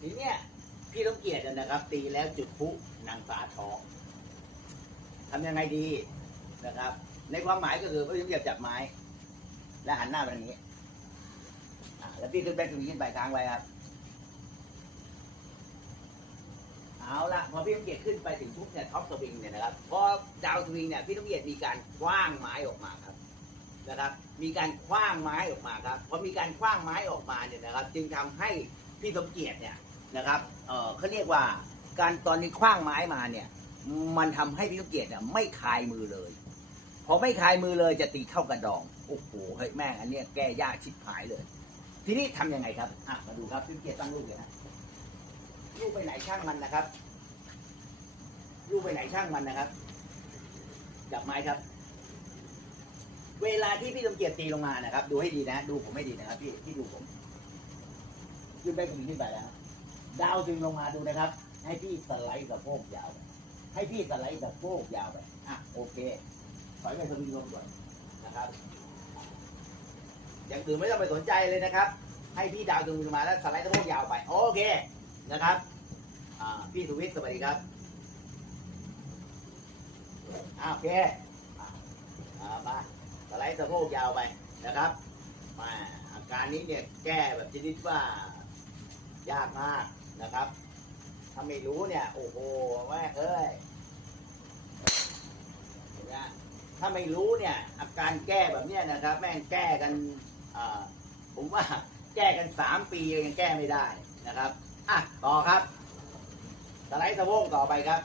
ทีเนี้ยพี่ต้องเกียรตินะครับ ตีแล้วจุดพุนางฟ้าท้องทำยังไงดีนะครับ ในความหมายก็คือพี่ต้องเกียรติจับไม้ และหันหน้าไปทางนี้แล้วพี่ขึ้นไปถึงขึ้นไปค้างไว้ครับ เอาละพอพี่ต้องเกียรติขึ้นไปถึงปุ๊บเนี่ยท็อปสวิงเนี่ยนะครับพอดาวสวิงเนี่ยพี่ต้องเกียรติมีการคว้างไม้ออกมาครับนะครับ มีการคว้างไม้ออกมาครับพอมีการคว้างไม้ออกมาเนี่ยนะครับ จึงทำให้ พี่สมเกียรติเนี่ยนะครับเออเขาเรียกว่าการตอนนี้คว้างไม้มาเนี่ย มันทำให้พี่สมเกียรติไม่คลายมือเลยพอไม่คลายมือเลยจะตีเข้ากระดองโอ้โหเฮ้ยแม่งอันเนี้ยแก้ยากชิบหายเลย ทีนี้ทำยังไงครับอะมาดูครับพี่สมเกียรติตั้งลูกเลยนะลูกไปไหนช่างมันนะครับ ลูกไปไหนช่างมันนะครับจับไม้ครับ เวลาที่พี่สมเกียรติตีลงมานะครับ ดูให้ดีนะ ดูผมให้ดีนะครับ พี่พี่ดูผม ขึ้นไปถึงขึ้นไปแล้ว ดาวดึงลงมาดูนะครับ ให้พี่สไลด์สะโพกยาวไปให้พี่สไลด์สะโพกยาวไปอะโอเคถอยไปสวิงลงก่อนนะครับอย่างอื่นไม่ต้องไปสนใจเลยนะครับ ให้พี่ดาวดึงลงมาแล้วสไลด์สะโพกยาวไปโอเคนะครับอ่าพี่สุวิทย์สวัสดีครับอาโอเคมาสไลด์สะโพกยาวไปนะครับมาอาการนี้เนี่ยแก้แบบชนิดว่า ยากมากนะครับ ถ้าไม่รู้เนี่ย โอ้โหแม่เอ้ยนะถ้าไม่รู้เนี่ย อาการแก้แบบเนี้ยนะครับ แม่งแก้กันอผมว่าแก้กันสามปียังแก้ไม่ได้นะครับอะต่อครับสไลด์สะโพกต่อไปครับ